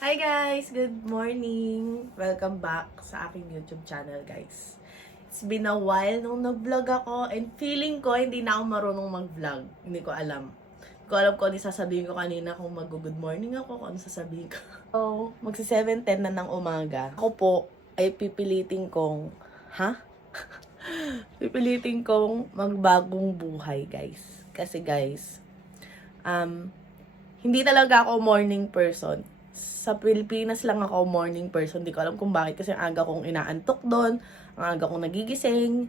Hi guys! Good morning! Welcome back sa aking YouTube channel guys. It's been a while nung nag-vlog ako and feeling ko hindi na ako marunong mag-vlog. Hindi ko alam. Hindi ko alam kung ano sasabihin ko kanina, kung mag-good morning ako, kung ano sasabihin ko. So, magsi 7:10 na ng umaga. Ako po ay pipilitin kong, pipilitin kong magbagong buhay guys. Kasi guys, hindi talaga ako morning person. Sa Pilipinas lang ako morning person. Hindi ko alam kung bakit kasi ang aga kong inaantok doon, ang aga kong nagigising.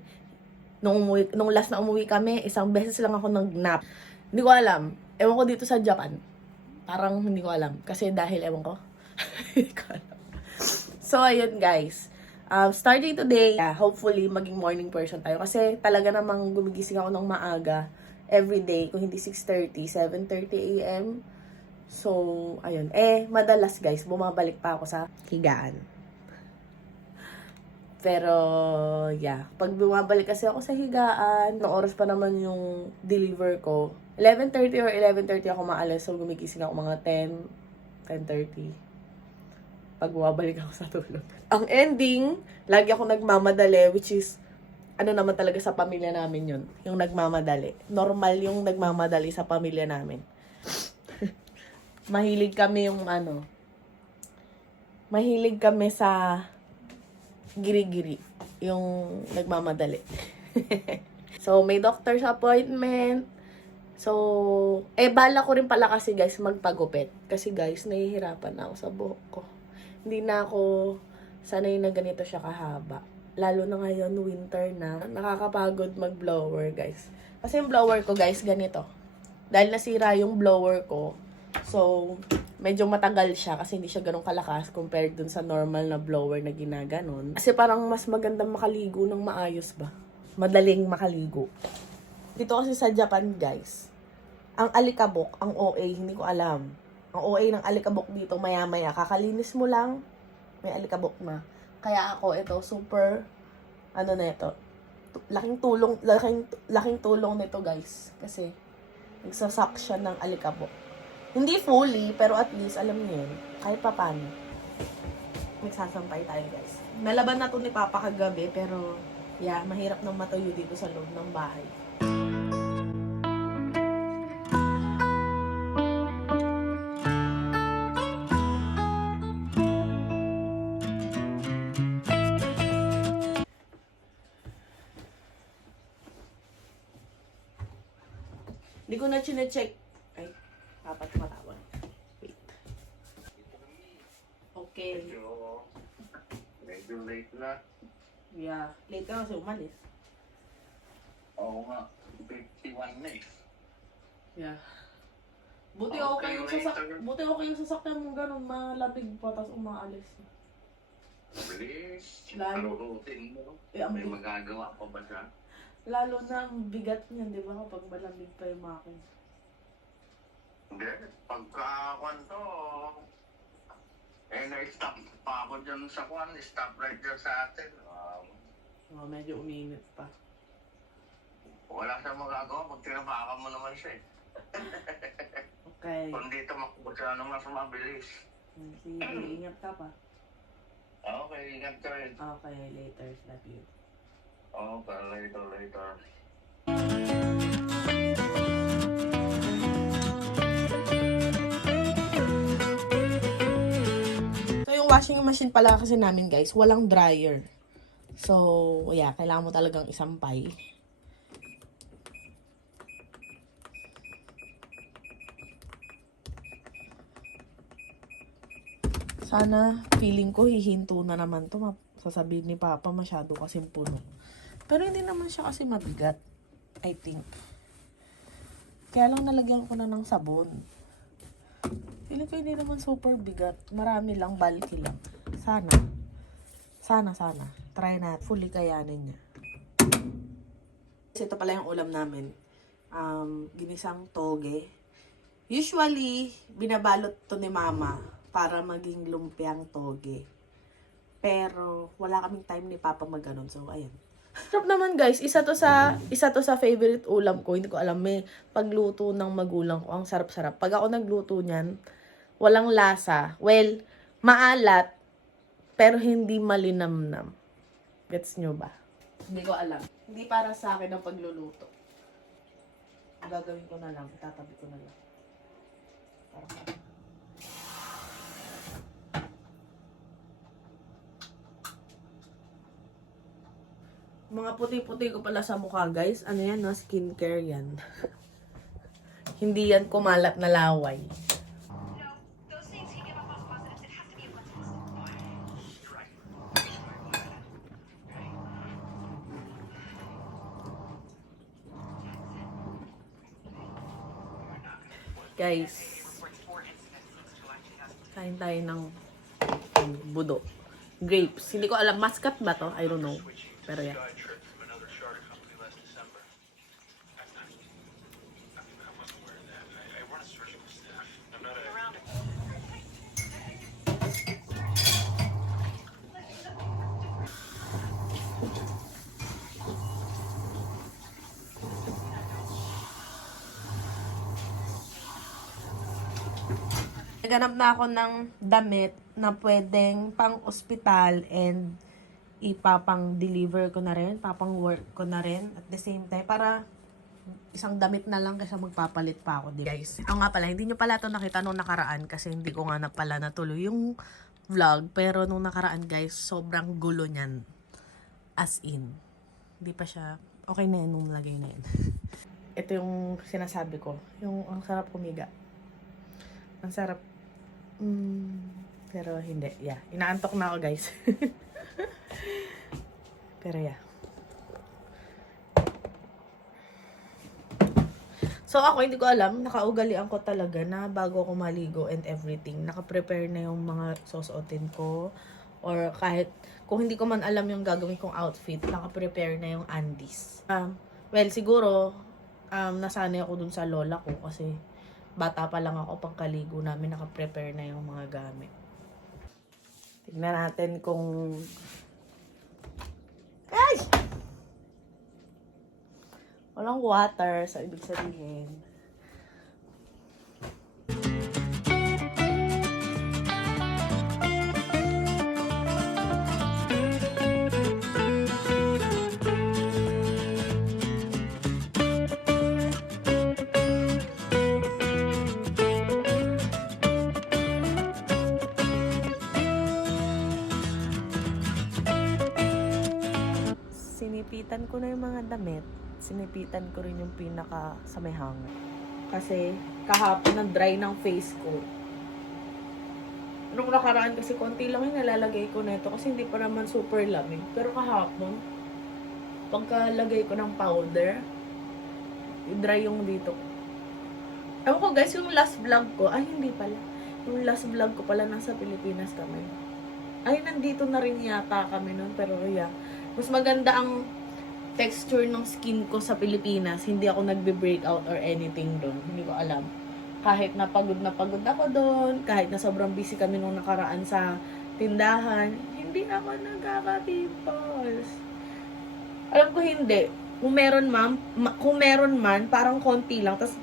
Nung last na umuwi kami, isang beses lang ako nag-nap. Hindi ko alam. Ewan ko dito sa Japan. Parang hindi ko alam. Kasi dahil ewan ko. Hindi ko alam. So, ayun guys. Starting today, hopefully maging morning person tayo. Kasi talaga namang gumigising ako ng maaga. Everyday, kung hindi 6:30, 7:30 a.m. So, ayun. Madalas guys, bumabalik pa ako sa higaan. Pero, yeah. Pag bumabalik kasi ako sa higaan, no oras pa naman yung deliver ko. 11:30 or 11:30 ako maalis. So, gumigising ako mga 10:30. Pag bumabalik ako sa tulog. Ang ending, lagi ako nagmamadali, which is, ano naman talaga sa pamilya namin yun. Yung nagmamadali. Normal yung nagmamadali sa pamilya namin. Mahilig kami mahilig kami sa giri-giri, yung nagmamadali. So, may doctor's appointment. So, bala ko rin pala kasi guys magpagupit. Kasi guys, nahihirapan na ako sa buhok ko. Hindi na ako sanay na ganito siya kahaba. Lalo na ngayon, winter na. Nakakapagod mag-blower guys. Kasi yung blower ko guys, ganito. Dahil nasira yung blower ko, so, medyo matagal siya kasi hindi siya ganun kalakas compared dun sa normal na blower na ginaganon. Kasi parang mas magandang makaligo ng maayos ba? Madaling makaligo. Dito kasi sa Japan, guys, ang alikabok, ang OA, hindi ko alam. Ang OA ng alikabok dito, maya-maya, kakalinis mo lang, may alikabok na. Kaya ako, ito, super, laking tulong nito, guys. Kasi, nagsasak siya ng alikabok. Hindi fully, pero at least, alam niyo yun, kahit pa paano. Magsasampay tayo, guys. Nalaban na to ni Papa kagabi, pero, yeah, mahirap nang matuyo dito sa loob ng bahay. Hindi ko na chinecheck. Ay, dapat matawag. Wait. Okay. Medyo late na. Yeah. Late ka kasi umalis. Oo nga. 51 na eh. Yeah. Buti Okay, okay yung sasakyan mo ganun, malamig pa, tas umaalis. Bilis. Lalo. Parurutin mo. Ang May magagawa pa ba siya? Lalo na ang bigat niyan, di ba, kapag malamig pa yung makina. Hindi. Pagka-kwan to, na-stop pa ako dyan sa kwan. Stop right dyan sa atin. Medyo uminit pa. Wala siyang magagawa. Pag tinapakan mo naman siya eh. Okay. Kung dito makubot siya na mas mabilis. Sige, ingat ka pa. Okay, ingat ka rin. Okay, later. Love you. Okay, later. So, yung washing machine pala kasi namin, guys, walang dryer. So, yeah, kailangan mo talagang isampay. Sana, feeling ko, hihinto na naman to. Sasabihin ni Papa, masyado kasing puno. Pero hindi naman siya kasi mabigat, I think. Kaya lang nalagyan ko na ng sabon. Feeling ko hindi naman super bigat. Marami lang, bulky lang. Sana. Try na, fully kayanin niya. Ito pala yung ulam namin. Ginisang toge. Usually, binabalot to ni Mama para maging lumpiang toge. Pero, wala kaming time ni Papa mag-ganon. So, ayan. Sarap naman guys, isa to sa favorite ulam ko. Hindi ko alam, may pagluto ng magulang ko. Ang sarap-sarap. Pag ako nagluto niyan, walang lasa. Well, maalat, pero hindi malinamnam. Gets nyo ba? Hindi ko alam. Hindi para sa akin ang pagluluto. Ang gagawin ko na lang, tatabi ko na lang. Parang mga puti-puti ko pala sa mukha, guys. Ano yan, no? Skincare yan. Hindi yan kumalat na laway. Guys, kain tayo ng budo. Grapes. Hindi ko alam, muscat ba to? I don't know. Pero yeah. Naghanap na ako ng damit na pwedeng pang ospital and ipapang-deliver ko na rin, papang-work ko na rin at the same time para isang damit na lang kasi magpapalit pa ako, guys. Ako nga pala, hindi nyo pala ito nakita nung nakaraan kasi hindi ko nga na pala natuloy yung vlog. Pero nung nakaraan, guys, sobrang gulo niyan. As in. Hindi pa siya, okay na yun nung lagay na yun. Ito yung sinasabi ko. Yung ang sarap humiga. Ang sarap. Pero hindi. Yeah. Inaantok na ako, guys. Pero yeah. So ako, hindi ko alam. Nakaugalian ko talaga na bago ako maligo and everything. Naka-prepare na yung mga susuotin ko. Or kahit, kung hindi ko man alam yung gagawin kong outfit, naka-prepare na yung undies. Well, siguro, nasanay ako dun sa lola ko kasi bata pa lang ako pangkaligo namin, naka-prepare na yung mga gamit. Tignan natin kung... Ay! Walang water, sa ibig sabihin. Sinipitan ko na yung mga damit. Sinipitan ko rin yung pinaka sa may hanger. Kasi kahapon nag-dry ng face ko. Nung nakaraan kasi konti lang yung nalalagay ko nito kasi hindi pa naman super lamig. Pero kahapon, pagkalagay ko ng powder, dry yung dito. Ewan ko guys, yung last vlog ko, ay hindi pala. Yung last vlog ko pala nasa Pilipinas kami. Ay, nandito na rin yata kami nun. Pero yeah, mas maganda ang texture ng skin ko sa Pilipinas. Hindi ako nagbe-breakout or anything doon. Hindi ko alam. Kahit na pagod ako doon, kahit na sobrang busy kami nung nakaraan sa tindahan, hindi ako nagkaka-pimples. Alam ko hindi. Kung meron man, parang konti lang. Tapos,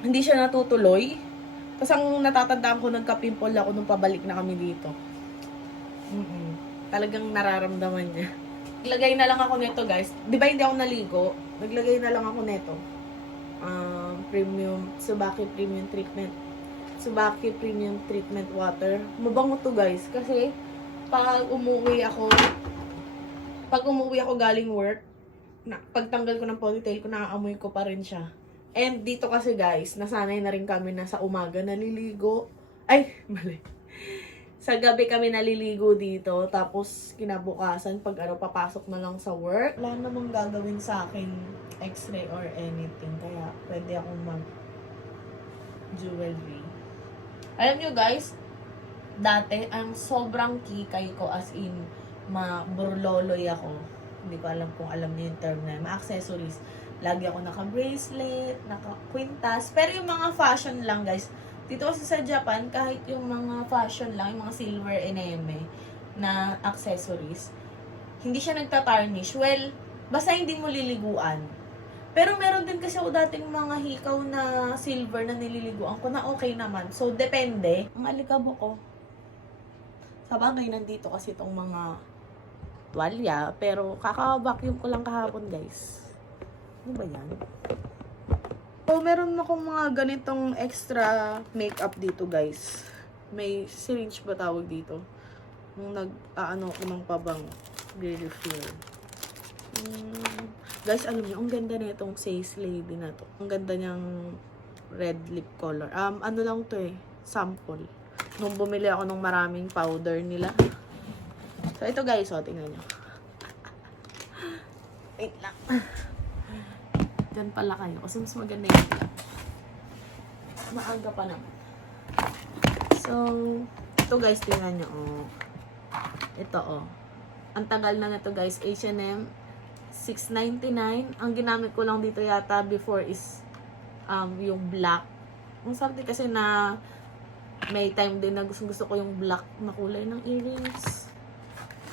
hindi siya natutuloy. Tapos, ang natatandaan ko, nagka-pimple ako nung pabalik na kami dito. Talagang nararamdaman niya. Naglagay na lang ako nito, guys. Di ba hindi ako naligo? Naglagay na lang ako nito. Tsubaki Premium Treatment. Tsubaki Premium Treatment Water. Mabango to, guys. Kasi, pag umuwi ako galing work, pagtanggal ko ng ponytail ko, naaamoy ko pa rin siya. And dito kasi, guys, nasanay na rin kami na sa umaga naliligo. Ay, mali. Sa gabi kami naliligo dito, tapos kinabukasan, pag papasok na lang sa work, wala namang gagawin sa akin x-ray or anything, kaya pwede akong mag-jewelry. Alam nyo guys, dati, ang sobrang kikay ko as in, burloloy ako. Hindi ko alam kung alam niyo yung term na yun. Ma-accessories. Lagi ako naka-bracelet, naka-quintas, pero yung mga fashion lang guys, dito kasi sa Japan, kahit yung mga fashion lang, yung mga silver eneme na accessories, hindi siya nagtatarnish. Well, basta hindi mo liliguan. Pero meron din kasi ako dating mga hikaw na silver na nililiguan ko na okay naman. So, depende. Ang alikabok ko. Sabagay, nandito kasi itong mga tuwalya. Pero kaka-vacuum ko lang kahapon, guys. Ano ba yan? So, meron akong mga ganitong extra makeup dito, guys. May syringe ba tawag dito? Nung nag-aano ko ng pabango. Refill. Guys, alam niyo, ang ganda na itong Says Lady na to. Ang ganda niyang red lip color. Ano lang to eh, sample. Nung bumili ako ng maraming powder nila. So, ito guys, tingnan niyo. Wait lang. Diyan pala kayo. Kasi mas maganda yung lang. Maaga pa naman. So, ito guys, tingnan nyo. Oh. Ito, oh. Ang tagal na nito guys. H&M. $6.99. Ang ginamit ko lang dito yata before is yung black. Ang sabi kasi na may time din na gusto ko yung black na kulay ng earrings.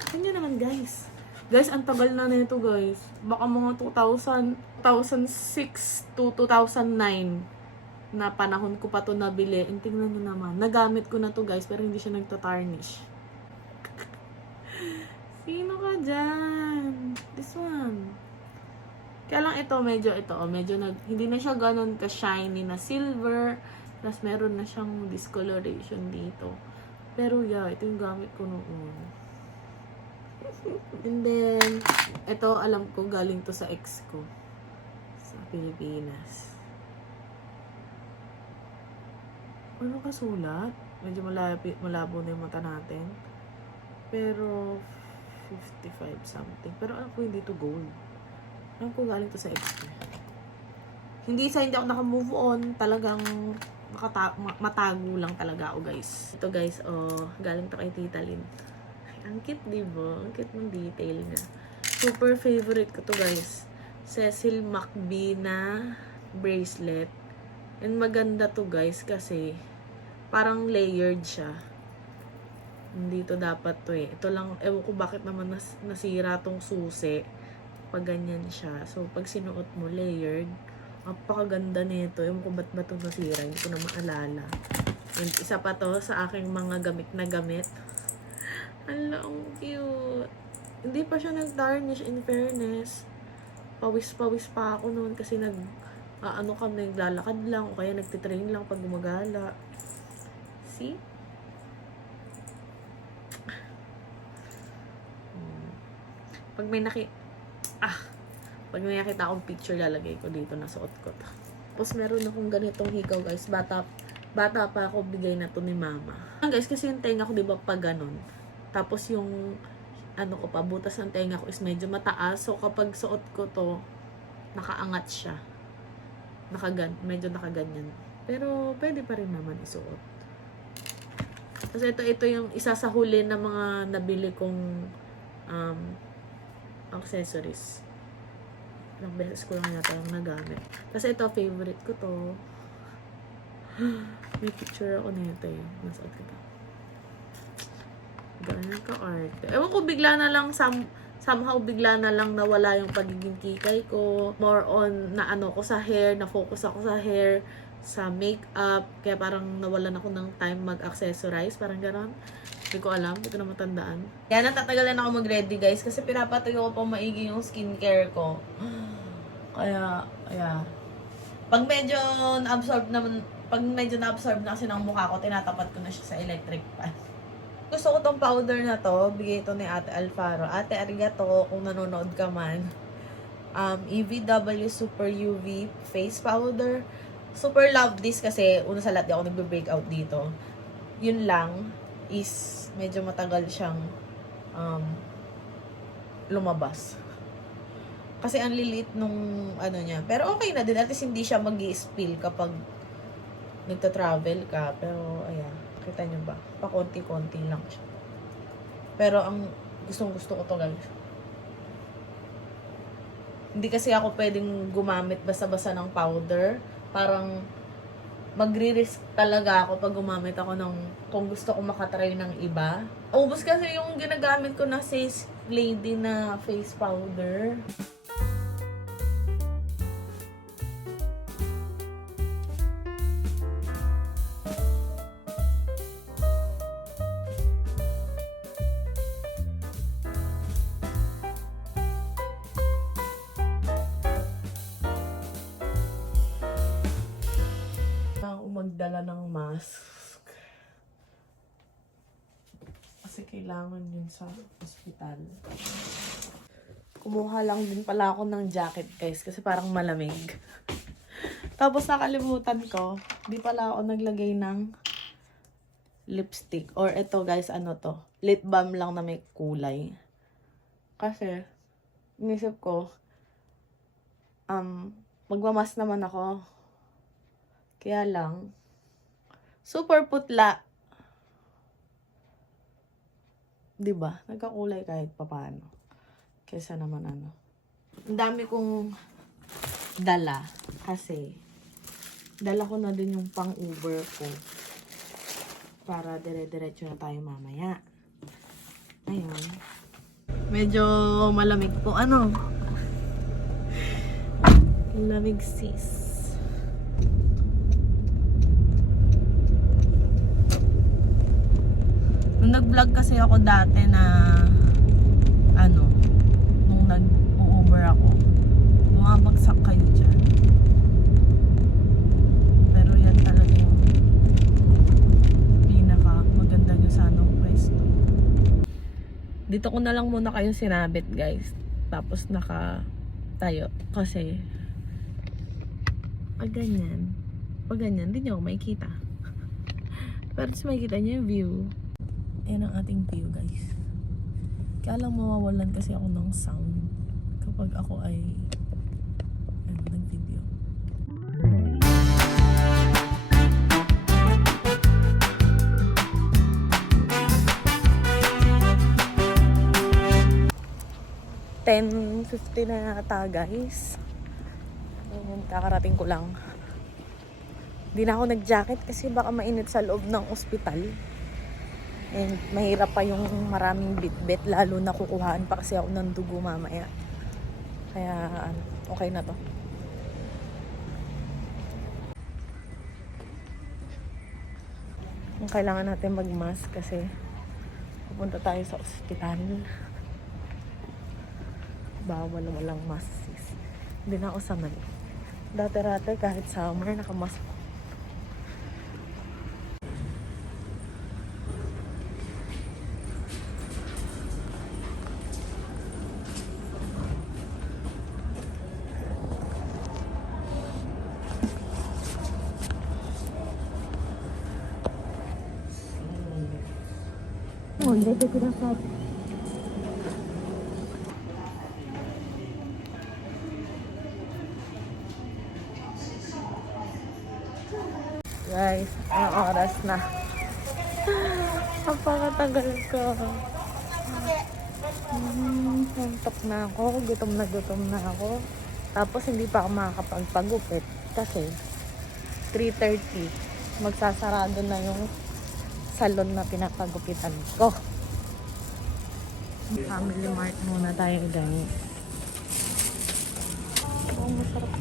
Tingnan naman guys. Guys, ang tagal na nito guys. Baka mga 2006 to 2009 na panahon ko pa to nabili. And tingnan nyo naman. Nagamit ko na to guys, pero hindi siya nagtatarnish. Sino ka dyan? This one. Kaya lang ito, medyo hindi na siya ganun ka-shiny na silver. Tapos meron na siyang discoloration dito. Pero yeah, ito yung gamit ko noon. And then, ito alam ko galing to sa ex ko. Sa Pilipinas. Ano kasulat? Medyo malabo na yung mata natin. Pero, 55 something. Pero alam ko hindi to gold. Alam ko galing to sa ex ko. Hindi ako naka-move on. Talagang matago lang talaga ako guys. Ito guys, galing to kay Tita Lynn. Ang cute, diba? Ang cute ng detail niya. Super favorite ko to guys. Cecil McBee na bracelet. And maganda to guys kasi parang layered siya. Hindi to dapat to eh. Ito lang, ewan ko bakit naman nasira tong susi. Pag ganyan siya. So, pag sinuot mo, layered. Napakaganda nito. Ewan ko ba't ba ito nasira. Hindi ko na maalala. And isa pa to sa aking mga gamit na gamit. Hala, ang cute. Hindi pa siya nag-tarnish in fairness. Pawis-pawis pa ako noon kasi kami, naglalakad lang o kaya nagtitrain lang pag gumagala. See? Pag may nakita akong picture, lalagay ko dito na suot ko to. Tapos meron akong ganitong hikaw guys. Bata pa ako, bigay na to ni mama. Guys, kasi yung tenga ko diba pag ganun. Tapos yung butas ng tenga ko is medyo mataas. So kapag suot ko to, nakaangat siya. Medyo nakaganyan. Pero pwede pa rin naman isuot. Tapos ito yung isa sa huli na mga nabili kong accessories. Ilang beses ko lang yata yung nagamit. Tapos ito, favorite ko to. May picture ako nito eh. Nasuot ko to. Ganyan ka-arte. Ewan ko, bigla na lang somehow bigla na lang nawala yung pagiging kikay ko. More on na ko sa hair, na-focus ako sa hair, sa makeup. Kaya parang nawalan ako ng time mag-accessorize. Parang gano'n. Hindi ko alam. Hindi ko na matandaan. Kaya natatagalan ako mag-ready guys. Kasi pinapatuyo ko pa maigi yung skincare ko. Kaya, Pag medyo na-absorb na kasi ng mukha ko, tinatapat ko na siya sa electric fan. Gusto ko tong powder na to. Bigay ito ni Ate Alfaro. Ate, arigato kung nanonood ka man. EVW Super UV Face Powder. Super love this kasi una sa lahat di ako nagbe-breakout dito. Yun lang is medyo matagal siyang lumabas. Kasi ang lilit nung niya. Pero okay na din. At least hindi siya mag-i-spill kapag nagta-travel ka. Pero ayan. Kita nyo ba? Pa-konti-konti lang siya. Pero ang gustong-gusto ko to guys. Hindi kasi ako pwedeng gumamit basta-basta ng powder. Parang magre-risk talaga ako pag gumamit ako kung gusto ko makatry ng iba. Ubus kasi yung ginagamit ko na Says Lady na face powder. akong magdala ng mask. Kasi kailangan yun sa ospital. Kumuha lang din pala ako ng jacket guys kasi parang malamig. Tapos nakalimutan ko, di pala ako naglagay ng lipstick. Or ito guys, ano to? Lip balm lang na may kulay. Kasi, inisip ko, magmamas naman ako. Kaya lang, super putla. Diba? Nagkakulay kahit papaano. Kesa naman ano. Ang dami kong dala. Kasi, dala ko na din yung pang-Uber ko. Para dire-diretso na tayo mamaya. Ayun. Medyo malamig po. Ano? Lamig sis. Nung nag-vlog kasi ako dati na ano, nung nag-Uber ako, bumabagsak kayo dyan. Pero yan talaga yung pinaka maganda nyo sanang pwesto. Dito ko na lang muna kayong sinabit guys. Tapos naka tayo. Kasi pag ganyan, hindi nyo ako makikita. Pero makikita nyo yung view. Ayan ang ating view guys. Kaya lang mawawalan kasi ako ng sound kapag ako ay nag-video. $10.50 na yata guys. Ayan, kakarating ko lang. Hindi na ako nag-jacket kasi baka mainit sa loob ng ospital. And mahirap pa yung maraming bit-bit, lalo na kukuhaan pa kasi ako ng dugo mamaya. Kaya okay na to. Kailangan natin mag-mask kasi pupunta tayo sa ospital. Bawal walang mask sis. Hindi na ako sanay. Dati-rate kahit summer nakamask ako. Guys, anong oras na? Napakatagal ko. Suntok na ako. Gutom na ako. Tapos hindi pa ako makakapagpagupit. Kasi 3:30 magsasarado na yung salon na pinapagupitan ko. Family Mart muna tayo guys. Oh, masarap.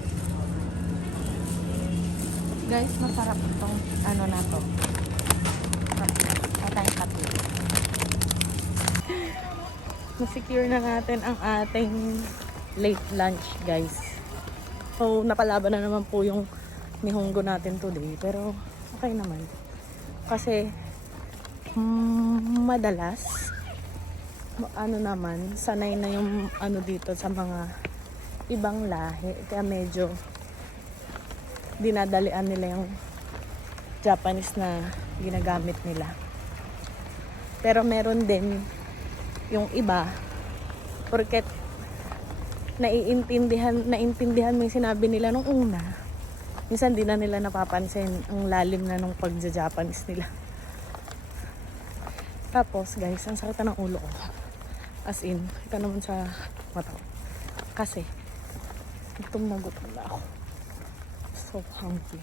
Guys, masarap itong ano na to. Atay kape. Na-secure na natin ang ating late lunch guys. So, napalaban na naman po yung nihonggo natin today. Pero, okay naman. Kasi, madalas, ano naman, sanay na yung ano dito sa mga ibang lahi. Kaya medyo dinadalian nila yung Japanese na ginagamit nila. Pero meron din yung iba, porket naintindihan mo yung sinabi nila nung una. Minsan di na nila napapansin ang lalim na nung pagja-Japanese nila. Tapos guys, ang sakit na ng ulo ko. As in, ito naman sa mata ko. Kasi, gutom na ako. So hungry.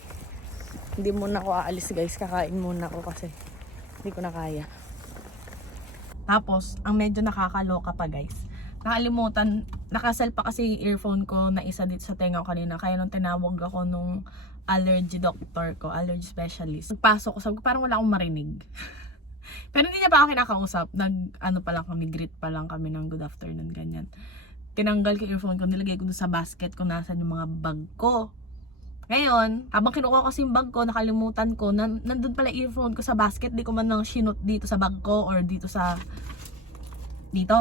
Hindi muna ako aalis guys. Kakain muna ako kasi hindi ko na kaya. Tapos, ang medyo nakakaloka pa guys. Nakalimutan, nakasal pa kasi yung earphone ko na isa dito sa tenga ko kanina. Kaya nung tinawag ako nung allergy doctor ko, allergy specialist. Pagpasok ko, sabi ko parang wala akong marinig. Pero hindi niya pa ako kinakausap. Ano pa lang kami, greet pa lang kami ng good afternoon, ganyan. Tinanggal ko earphone ko, nilagay ko dun sa basket kung nasan yung mga bag ko. Ngayon, habang kinukuha ko kasi yung bag ko, nakalimutan ko, nandun pala earphone ko sa basket, di ko man lang sinot dito sa bag ko or dito sa, dito.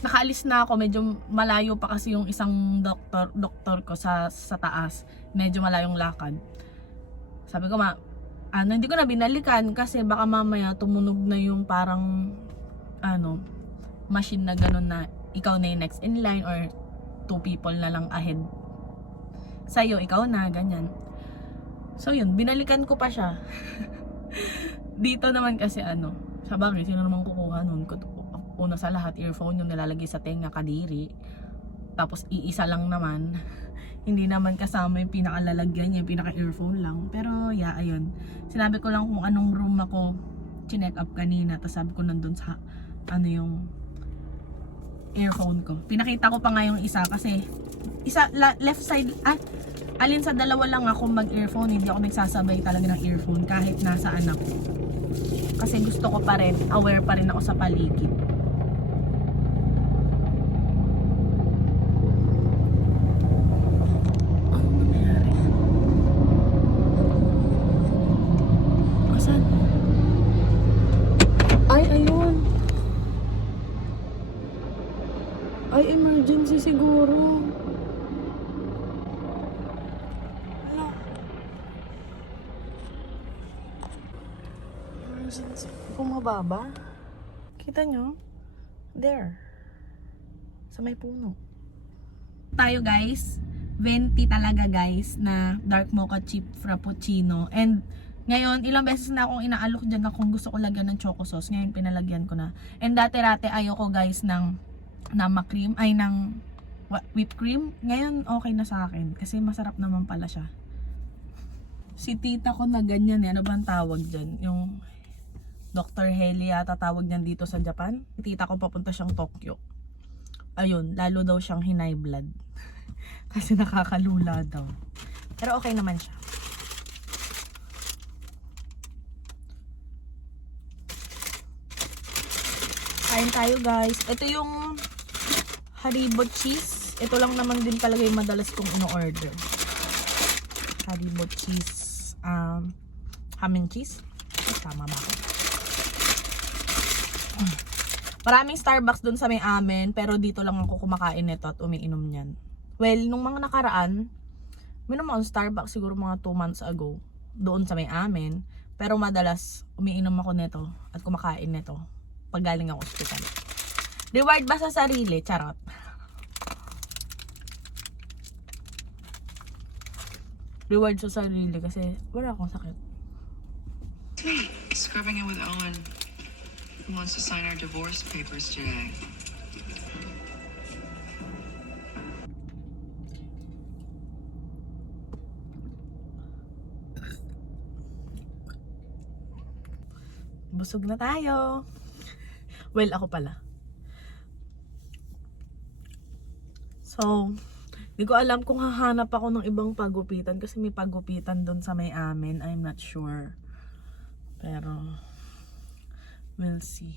Nakaalis na ako, medyo malayo pa kasi yung isang doktor ko sa taas. Medyo malayong lakad. Sabi ko hindi ko na binalikan kasi baka mamaya tumunog na yung parang, machine na ganun na ikaw na yung next in line or 2 people na lang ahead sa'yo, ikaw na, ganyan. So yun, binalikan ko pa siya. Dito naman kasi sabagay, sino naman kukuha nun? Una sa lahat, earphone yung nilalagay sa tenga, kadiri. Tapos iisa lang naman. Hindi naman kasama yung pinakalalagyan niya, yung pinaka-earphone lang. Pero yeah, ayun. Sinabi ko lang kung anong room ako chinek up kanina. Tapos sabi ko nandun sa yung earphone ko. Pinakita ko pa nga yung isa kasi left side, alin sa dalawa lang ako mag-earphone. Hindi ako nagsasabay talaga ng earphone kahit nasaan ako. Kasi gusto ko pa rin, aware pa rin ako sa paligid. Ano nangyari? Asan? Ay, ayun. Ay, emergency siguro. Emergency. Bumababa. Kita nyo? There. Sa may puno. Tayo guys. 20 talaga guys na dark mocha chip frappuccino. And ngayon, ilang beses na akong inaalok dyan na kung gusto ko lagyan ng choco sauce. Ngayon, pinalagyan ko na. And dati-rate ayoko guys ng cream, ng whipped cream. Ngayon, okay na sa akin. Kasi masarap naman pala siya. Si tita ko na ganyan eh. Ano ba ang tawag dyan? Yung Dr. Heli yata tawag niyan dito sa Japan. Si tita ko papunta siyang Tokyo. Ayun, lalo daw siyang hinay blood. Kasi nakakalula daw. Pero okay naman siya. Kain tayo guys. Ito yung Haribo cheese. Ito lang naman din talaga yung madalas kong ino-order. Haribo cheese. Ham and cheese. Tama ba ako? Maraming Starbucks dun sa may amin. Pero dito lang ako kumakain nito at umiinom niyan. Well, nung mga nakaraan, minom ako Starbucks siguro mga 2 months ago. Doon sa may amin. Pero madalas umiinom ako nito at kumakain nito pag galing ang ospital. Reward ba sa sarili? Charot. Reward sa sarili kasi wala akong sakit. Sweet. Scrubbing it with Owen. He wants to sign our divorce papers today. Busog na tayo. Well, ako pala. So, di ko alam kung hahanap ako ng ibang pagupitan kasi may pagupitan doon sa may amin. I'm not sure. Pero, we'll see.